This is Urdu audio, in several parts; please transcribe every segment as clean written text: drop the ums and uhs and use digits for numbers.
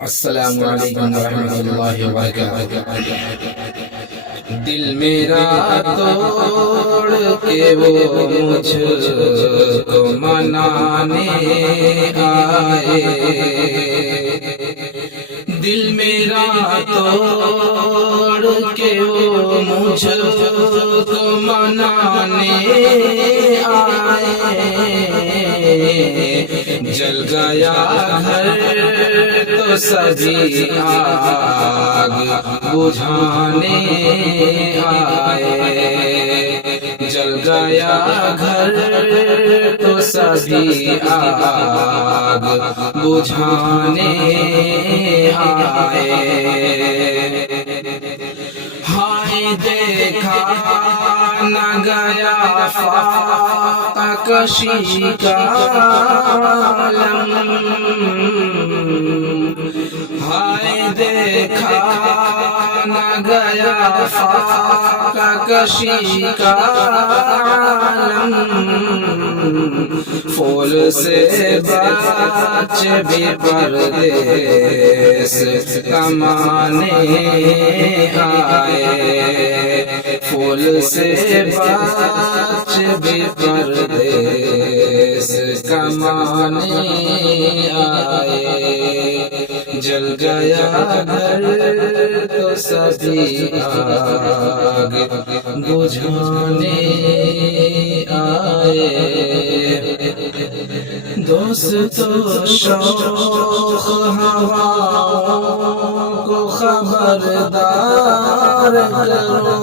السلام علیکم ورحمۃ اللہ وبرکاتہ۔ دل میرا توڑ کے وہ مجھ کو منانے آئے، دل میرا توڑ کے وہ مجھ کو منانے آئے، جل گیا گھر تو سبھی آگ بجھانے آئے، جل گیا گھر تو سبھی آگ بجھانے آئے۔ ہائے دیکھا نہ گیا فاقہ کشی کا عالم، ہائے دیکھا نہ گیا فاقہ کشی کا عالم، پھول سے بچ بھی پردیس کمانے آئے، پھول سے بچ بھی پردیس کمانے آئے، جل گیا گھر تو سبھی آگ بجھانے آئے۔ دوستو شوق ہواؤں کو خبردار کرو،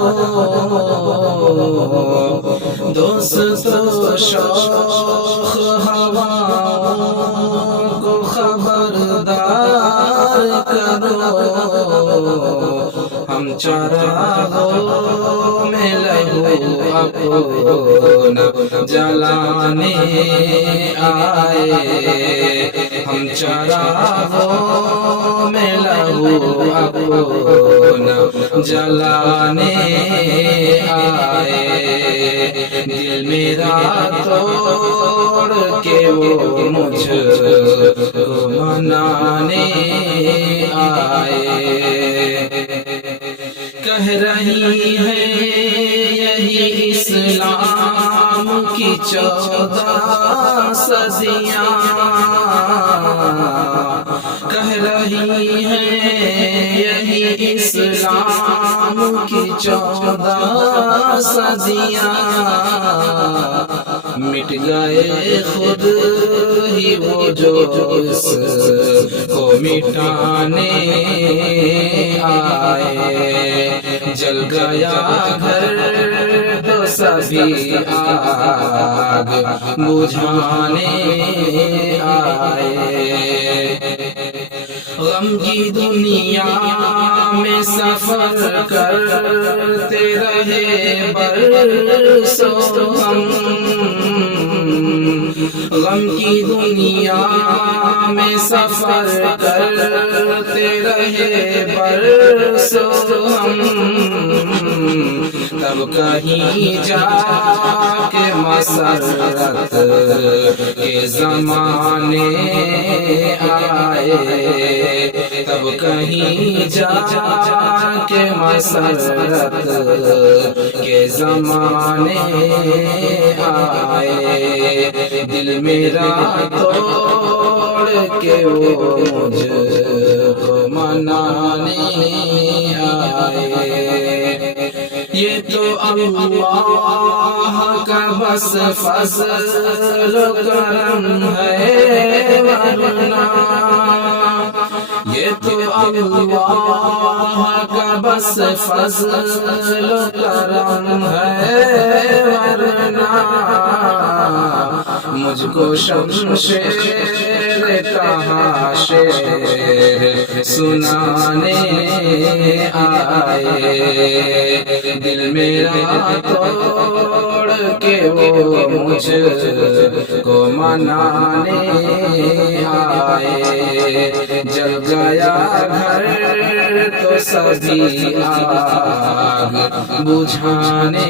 دوستو شوق ہواؤں کو خبردار کرو، ہم چراغوں میں لہو اپنا جلانے آئے، ہم چراغوں میں لہو اپنا جلانے آئے، دل میرا توڑ کے وہ مجھ کو منانے آئے۔ کہہ رہی ہے یہی اسلام کی 14 صدیاں، کہہ رہی ہے یہی اسلام کی 14 صدیاں، مٹ گئے خود ہی وہ جو اس کو مٹانے آئے، جل گیا گھر تو سبھی آگ بجھانے آئے۔ غم کی دنیا میں سفر کرتے رہے برسوں ہم، غم کی دنیا میں سفر کرتے رہے برسوں ہم، تب کہیں جا کے مسرت کے زمانے آئے، تب کہیں جا کے مسرت کے زمانے آئے، دل میرا توڑ کے وہ مجھ کو منانے آئے۔ یہ تو اللہ کا بس فضل و کرم ہے ورنہ، یہ تو اللہ کا بس فضل و کرم ہے ورنہ، مجھ کو شمشیر کہاں شیر سنانے آئے، دل میرا توڑ کے وہ مجھ کو منانے آئے، جل گیا گھر تو سبھی آگ بجھانے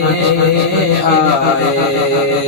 آئے۔